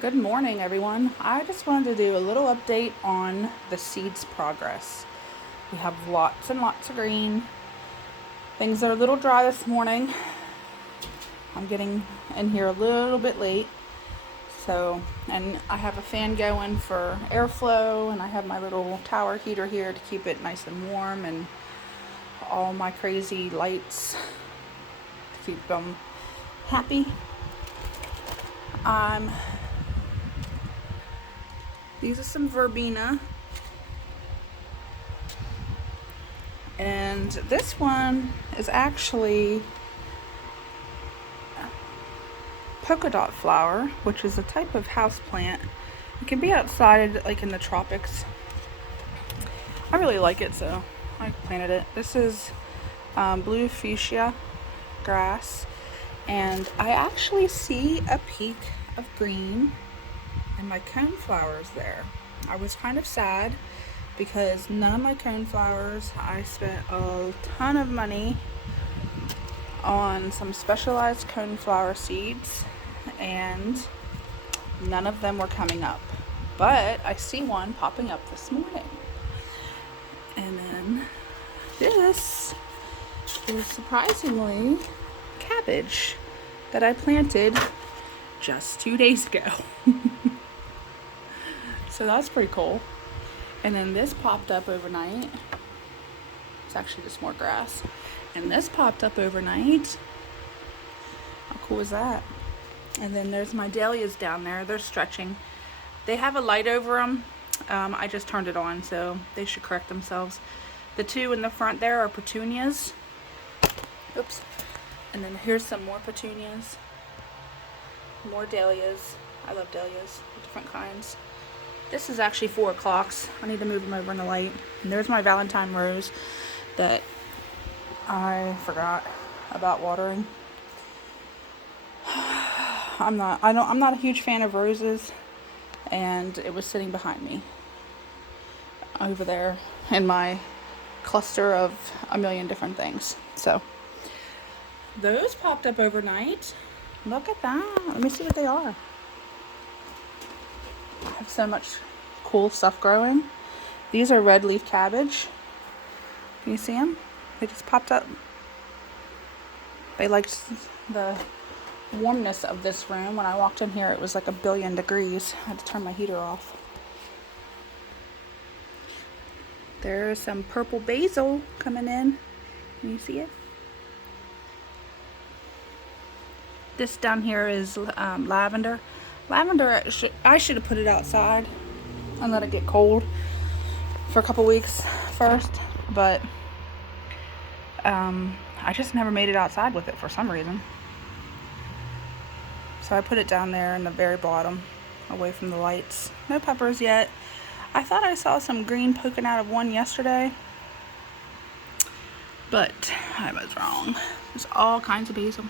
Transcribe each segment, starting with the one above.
Good morning, everyone. I just wanted to do a little update on the seeds progress. We have lots and lots of green. Things are a little dry this morning. I'm getting in here a little bit late. And I have a fan going for airflow, and I have my little tower heater here to keep it nice and warm, and all my crazy lights to keep them happy. These are some Verbena. And this one is actually polka dot flower, which is a type of house plant. It can be outside, like in the tropics. I really like it, so I planted it. This is blue fuchsia grass, and I actually see a peak of green in my coneflowers there. I was kind of sad because none of my coneflowers, I spent a ton of money on some specialized coneflower seeds, and none of them were coming up. But I see one popping up this morning. And then this is surprisingly cabbage that I planted just 2 days ago. So that's pretty cool. And then this popped up overnight. It's actually just more grass. And this popped up overnight. How cool is that? And then there's my dahlias down there. They're stretching. They have a light over them. I just turned it on, so they should correct themselves. The two in the front there are petunias. Oops. And then here's some more petunias. More dahlias. I love dahlias, different kinds. This is actually 4 o'clocks. I need to move them over in the light. And there's my Valentine rose that I forgot about watering. I'm not a huge fan of roses, and it was sitting behind me over there in my cluster of a million different things. So those popped up overnight. Look at that. Let me see what they are. I have so much cool stuff growing. These are red leaf cabbage. Can you see them? They just popped up. They liked the warmness of this room. When I walked in here, it was like 1,000,000,000 degrees. I had to turn my heater off. There's some purple basil coming in. Can you see it? This down here is lavender. Lavender, I should have put it outside and let it get cold for a couple weeks first, but I just never made it outside with it for some reason. So I put it down there in the very bottom, away from the lights. No peppers yet. I thought I saw some green poking out of one yesterday, but I was wrong. There's all kinds of basil.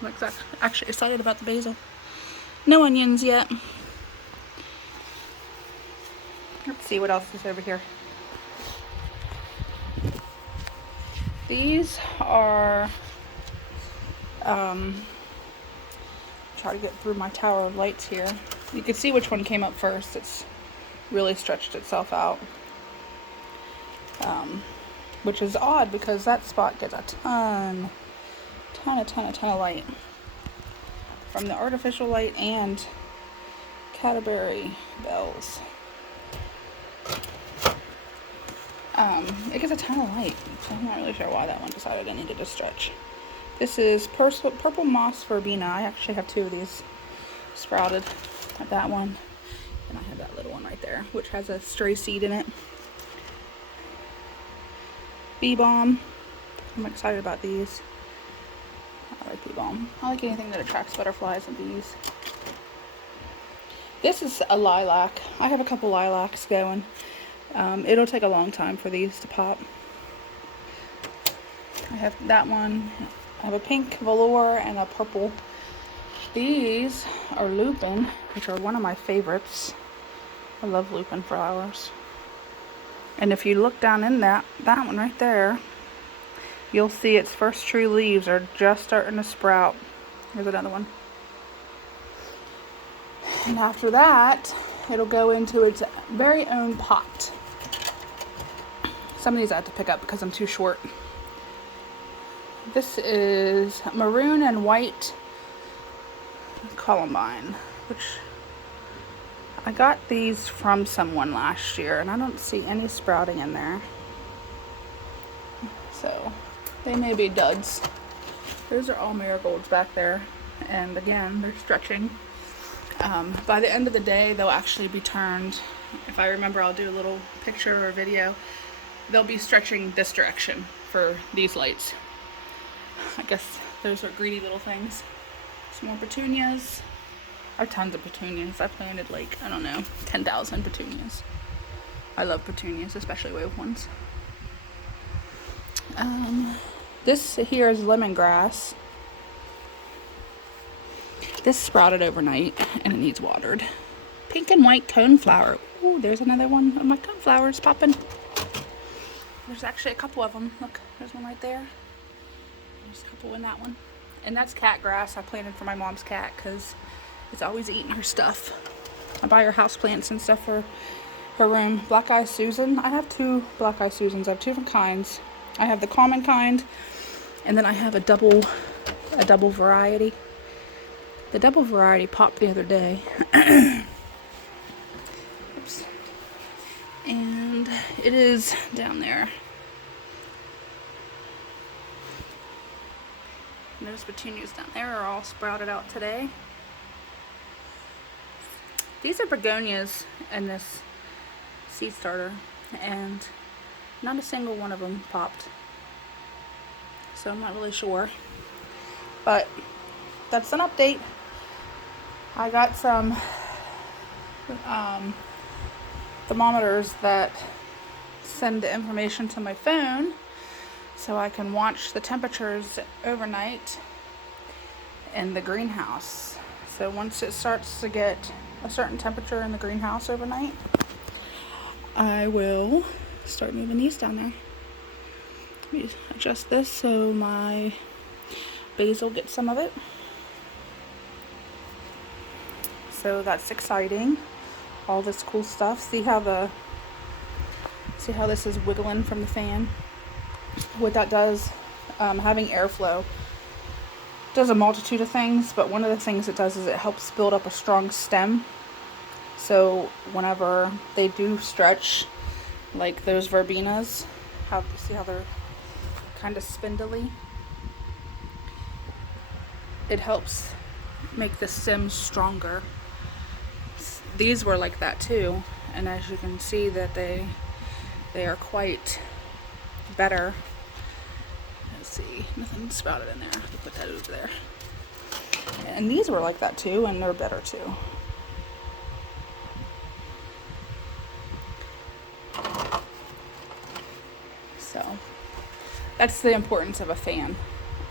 I'm actually excited about the basil. No onions yet. Let's see what else is over here. These are try to get through my tower of lights here. You can see which one came up first. It's really stretched itself out, which is odd because that spot gets a ton of light from the artificial light and Canterbury bells. It gets a ton of light, so I'm not really sure why that one decided it needed to stretch. This is purple moss verbena. I actually have 2 of these sprouted. I have that one, and I have that little one right there, which has a stray seed in it. Bee balm. I'm excited about these. I like bee balm. I like anything that attracts butterflies and bees. This is a lilac. I have a couple lilacs going. It'll take a long time for these to pop. I have that one. I have a pink velour and a purple. These are lupin, which are one of my favorites. I love lupin flowers. And if you look down in that one right there, you'll see its first true leaves are just starting to sprout. Here's another one. And after that, it'll go into its very own pot. Some of these I have to pick up because I'm too short. This is Maroon and White Columbine, which I got these from someone last year, and I don't see any sprouting in there. So they may be duds. Those are all marigolds back there, and again, they're stretching. By the end of the day, they'll actually be turned. If I remember, I'll do a little picture or video. They'll be stretching this direction for these lights. I guess those are greedy little things. Some more petunias. Or tons of petunias. I planted like, I don't know, 10,000 petunias. I love petunias, especially wave ones. This here is lemongrass. This sprouted overnight and it needs watered. Pink and white coneflower. Ooh, there's another one of my coneflowers popping. There's actually a couple of them. Look, there's one right there. There's a couple in that one. And that's cat grass I planted for my mom's cat because it's always eating her stuff. I buy her house plants and stuff for her room. Black Eye Susan. I have 2 Black Eye Susans. I have 2 different kinds. I have the common kind, and then I have a double variety. The double variety popped the other day. Oops. And it is down there. And those petunias down there are all sprouted out today. These are begonias in this seed starter, and not a single one of them popped. So I'm not really sure. But that's an update. I got some thermometers that send the information to my phone so I can watch the temperatures overnight in the greenhouse. So once it starts to get a certain temperature in the greenhouse overnight, I will start moving these down there. Let me adjust this so my basil gets some of it. So that's exciting. All this cool stuff. See how this is wiggling from the fan? What that does, having airflow does a multitude of things, but one of the things it does is it helps build up a strong stem. So whenever they do stretch, like those verbenas, see how they're kind of spindly? It helps make the stem stronger. These were like that too, and as you can see that they are quite better. Let's see, nothing sprouted in there. I'll put that over there. And these were like that too, and they're better too. So that's the importance of a fan.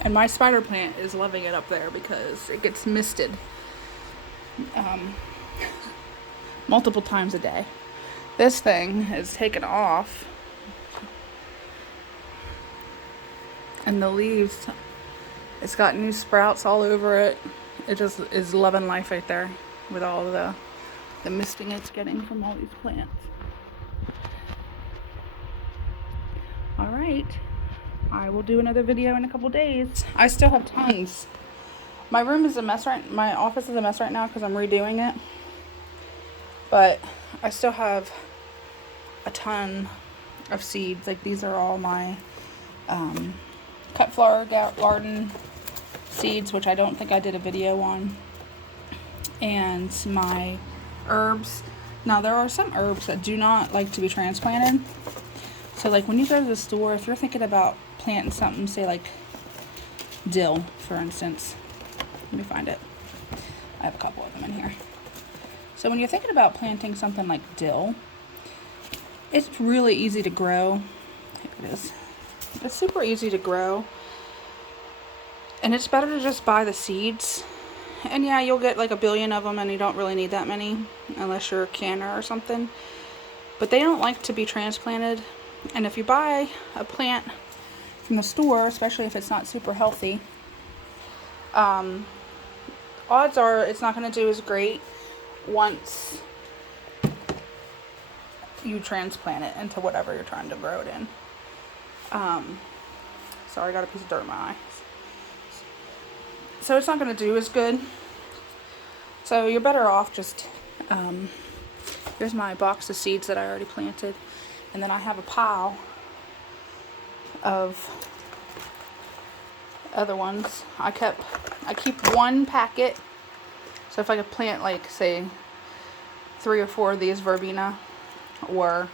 And my spider plant is loving it up there because it gets misted multiple times a day. This thing is taken off, and the leaves, it's got new sprouts all over it. It just is loving life right there with all the misting it's getting from all these plants. All right, I will do another video in a couple days. I still have tons. My room is a mess my office is a mess right now because I'm redoing it. But I still have a ton of seeds. Like these are all my cut flower garden seeds, which I don't think I did a video on. And my herbs. Now there are some herbs that do not like to be transplanted. So like when you go to the store, if you're thinking about planting something, say like dill, for instance. Let me find it. I have a couple of them in here. So when you're thinking about planting something like dill, it's really easy to grow. Here it is. It's super easy to grow. And it's better to just buy the seeds. And yeah, you'll get like a billion of them and you don't really need that many unless you're a canner or something. But they don't like to be transplanted. And if you buy a plant from the store, especially if it's not super healthy, odds are it's not going to do as great. once you transplant it into whatever you're trying to grow it in. Sorry, I got a piece of dirt in my eye. So it's not going to do as good. So you're better off just, here's my box of seeds that I already planted. And then I have a pile of other ones. I keep one packet. So if I could plant like, say, 3 or 4 of these Verbena or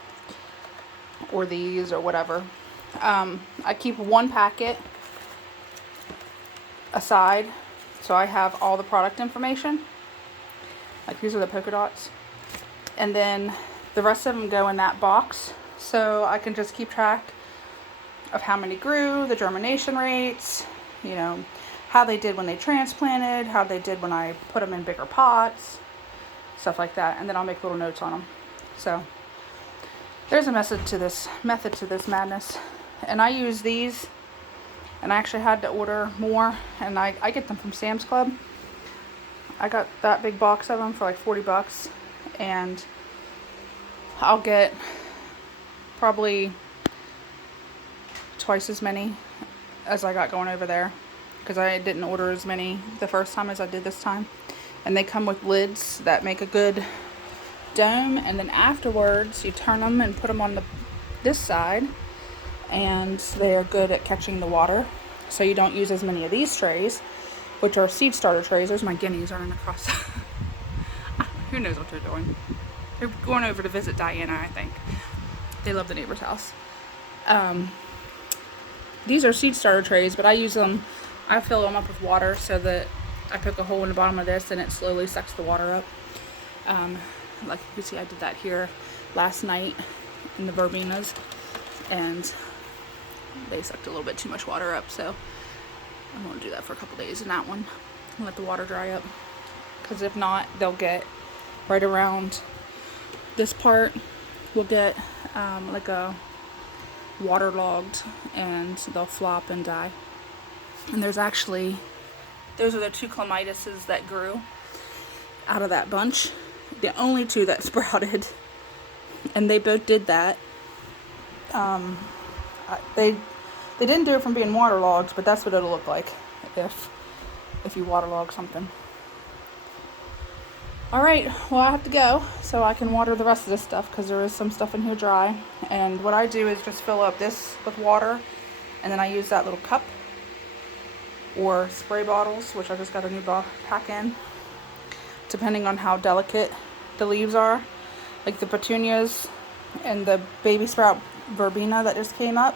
these or whatever, I keep one packet aside, so I have all the product information. Like these are the polka dots, and then the rest of them go in that box, so I can just keep track of how many grew, the germination rates, you know, how they did when they transplanted, how they did when I put them in bigger pots, stuff like that, and then I'll make little notes on them. So there's a method to this madness. And I use these, and I actually had to order more, and I get them from Sam's Club. I got that big box of them for like $40, and I'll get probably twice as many as I got going over there, because I didn't order as many the first time as I did this time. And they come with lids that make a good dome, and then afterwards you turn them and put them on this side, and they are good at catching the water, so you don't use as many of these trays, which are seed starter trays. There's my guineas running across. Who knows what they're doing. They're going over to visit Diana, I think. They love the neighbor's house. These are seed starter trays, but I use them, I fill them up with water so that I poke a hole in the bottom of this and it slowly sucks the water up. Like you can see, I did that here last night in the Verbenas, and they sucked a little bit too much water up, so I'm going to do that for a couple days in that one and let the water dry up, because if not, they'll get right around this part, will get like a waterlogged, and they'll flop and die. And those are the 2 clematises that grew out of that bunch, the only 2 that sprouted, and they both did that. They didn't do it from being waterlogged, but that's what it'll look like if you waterlog something. Alright, well, I have to go so I can water the rest of this stuff, because there is some stuff in here dry. And what I do is just fill up this with water, and then I use that little cup or spray bottles, which I just got a new pack in, depending on how delicate the leaves are. Like the petunias and the baby sprout Verbena that just came up,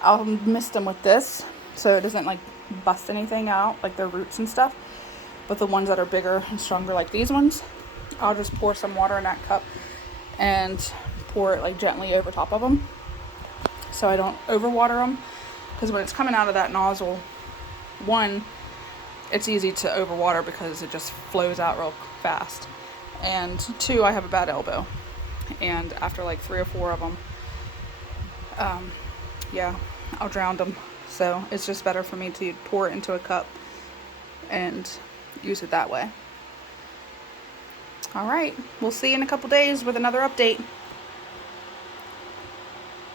I'll mist them with this so it doesn't like bust anything out, like their roots and stuff. But the ones that are bigger and stronger, like these ones, I'll just pour some water in that cup and pour it like gently over top of them, so I don't overwater them, because when it's coming out of that nozzle, 1, it's easy to overwater because it just flows out real fast, and 2, I have a bad elbow, and after like 3 or 4 of them, yeah, I'll drown them. So it's just better for me to pour it into a cup and use it that way. All right, we'll see you in a couple days with another update.